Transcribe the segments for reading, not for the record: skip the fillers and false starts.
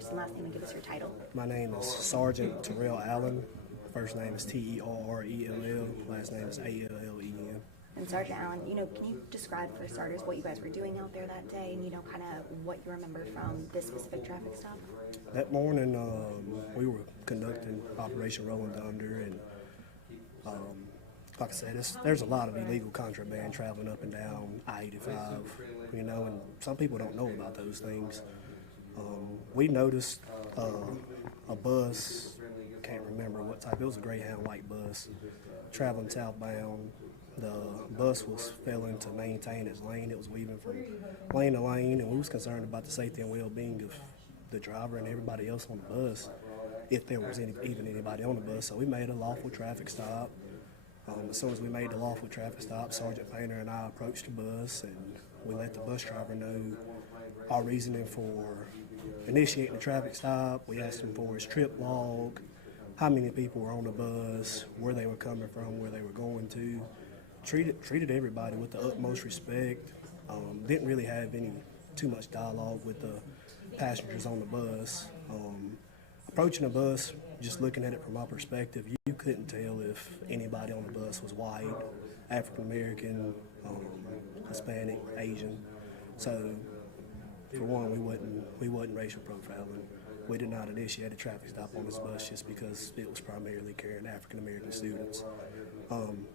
first and last name and give us your title. My name is Sergeant Terrell Allen. First name is Terrell, last name is Allen. And Sergeant Allen, can you describe for starters what you guys were doing out there that day and, kind of what you remember from this specific traffic stop? That morning, we were conducting Operation Rolling Thunder, and like I said, there's a lot of illegal contraband traveling up and down I-85, and some people don't know about those things. We noticed a bus, can't remember what type, it was a Greyhound white bus, traveling southbound. The bus was failing to maintain its lane. It was weaving from lane to lane, and we was concerned about the safety and well-being of the driver and everybody else on the bus, if there was even anybody on the bus. So we made a lawful traffic stop. As soon as we made the lawful traffic stop, Sergeant Painter and I approached the bus, and we let the bus driver know our reasoning for initiating the traffic stop. We asked him for his trip log, how many people were on the bus, where they were coming from, where they were going to. Treated everybody with the utmost respect. Didn't really have too much dialogue with the passengers on the bus. Approaching the bus, just looking at it from my perspective, you couldn't tell if anybody on the bus was white, African American, Hispanic, Asian. So, for one, we wasn't racial profiling. We did not initiate a traffic stop on this bus just because it was primarily carrying African American students.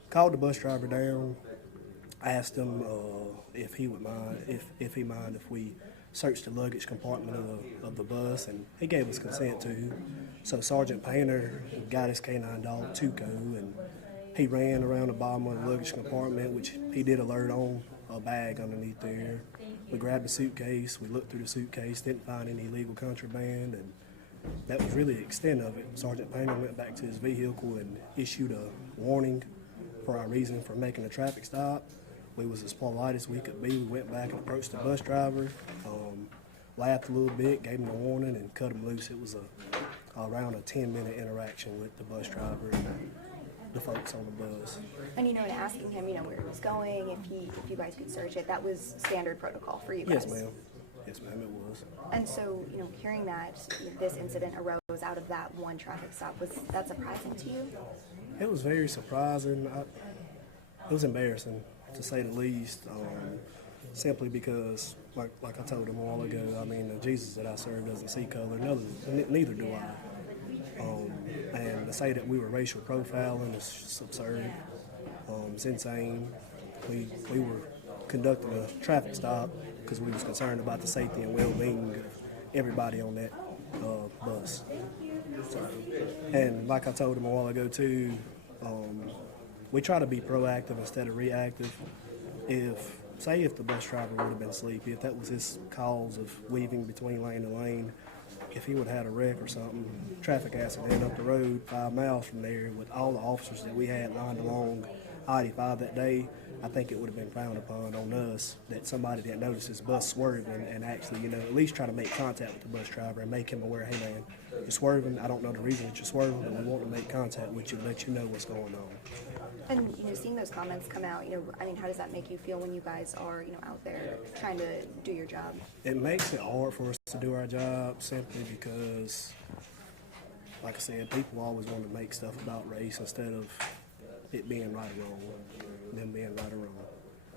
Called the bus driver down, asked him if he would mind, if we searched the luggage compartment of the bus, and he gave us consent to. So Sergeant Painter got his canine dog Tuco, and he ran around the bottom of the luggage compartment, which he did alert on a bag underneath there. We grabbed the suitcase, we looked through the suitcase, didn't find any illegal contraband, and that was really the extent of it. Sergeant Painter went back to his vehicle and issued a warning for our reason for making a traffic stop. We was as polite as we could be. We went back and approached the bus driver, laughed a little bit, gave him a warning, and cut him loose. It was around a 10-minute interaction with the bus driver and the folks on the bus. And and asking him, where he was going, if you guys could search it, that was standard protocol for you guys. Yes, ma'am. Yes, ma'am, it was. And so, hearing that this incident arose out of that one traffic stop, was that surprising to you? It was very surprising. It was embarrassing, to say the least, simply because, like I told him a while ago, the Jesus that I serve doesn't see color, neither do I. And to say that we were racial profiling is just absurd. It's insane. We were conducting a traffic stop because we was concerned about the safety and well-being of everybody on that bus. So, and like I told him a while ago too, we try to be proactive instead of reactive. If the bus driver would have been sleepy, if that was his cause of weaving between lane to lane, if he would have had a wreck or something, traffic accident up the road 5 miles from there with all the officers that we had lined along I-85 that day, I think it would have been frowned upon on us that somebody didn't notice his bus swerving and actually, at least try to make contact with the bus driver and make him aware, hey man, you're swerving. I don't know the reason that you're swerving, but we want to make contact with you to let you know what's going on. And, seeing those comments come out, how does that make you feel when you guys are, out there trying to do your job? It makes it hard for us to do our job simply because, like I said, people always want to make stuff about race instead of it being right or wrong, them being right or wrong.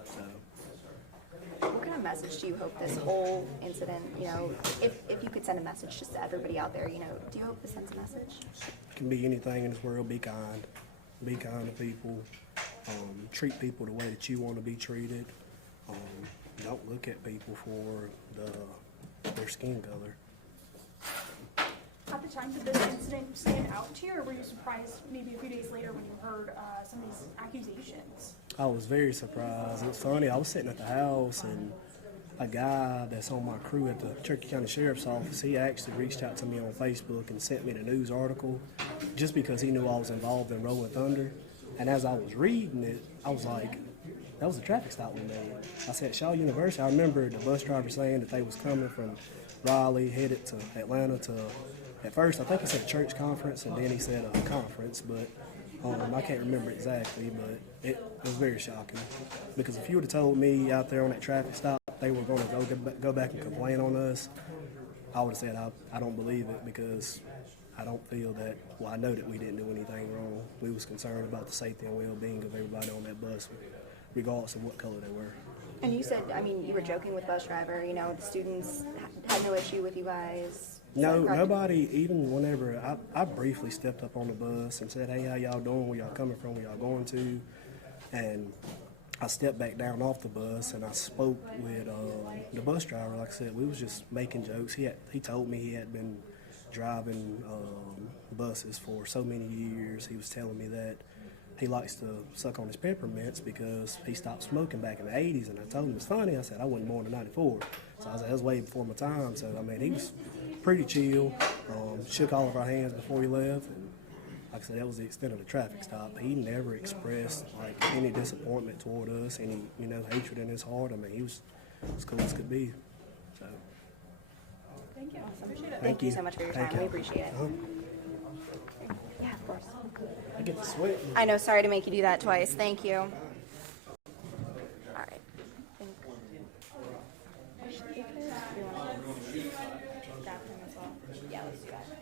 So, what kind of message do you hope this whole incident, if you could send a message just to everybody out there, do you hope this sends a message? It can be anything in this world. Be kind. Be kind to people. Treat people the way that you want to be treated. Don't look at people for their skin color. At the time, did this incident stand out to you, or were you surprised maybe a few days later when you heard some of these accusations? I was very surprised. It was funny. I was sitting at the house, and a guy that's on my crew at the Cherokee County Sheriff's Office, he actually reached out to me on Facebook and sent me the news article just because he knew I was involved in Rolling Thunder. And as I was reading it, I was like, that was a traffic stop we made. I said, Shaw University. I remember the bus driver saying that they was coming from Raleigh, headed to Atlanta to, at first, I think he said church conference, and then he said a conference, but I can't remember exactly, but it was very shocking. Because if you would have told me out there on that traffic stop they were going to go back and complain on us, I would have said I don't believe it because I don't feel that, well, I know that we didn't do anything wrong. We was concerned about the safety and well-being of everybody on that bus, regardless of what color they were. And you said, I mean, you were joking with bus driver, you know, the students had no issue with you guys? No, nobody, even whenever, I briefly stepped up on the bus and said, hey, how y'all doing, where y'all coming from, where y'all going to, and I stepped back down off the bus and I spoke with the bus driver. Like I said, we was just making jokes. He told me he had been driving buses for so many years. He was telling me that he likes to suck on his peppermints because he stopped smoking back in the 80s. And I told him it's funny. I said I wasn't born in '94, so I was like, that was way before my time. So I mean, he was pretty chill. Shook all of our hands before he left. And like I said, that was the extent of the traffic stop. He never expressed like any disappointment toward us, any hatred in his heart. I mean, he was as cool as could be. So. Thank you. Appreciate it. Thank you so much for your time. Thank you. We appreciate it. Yeah, of course. I get to sweat. I know, sorry to make you do that twice. Thank you. All right. Yeah, let's do that.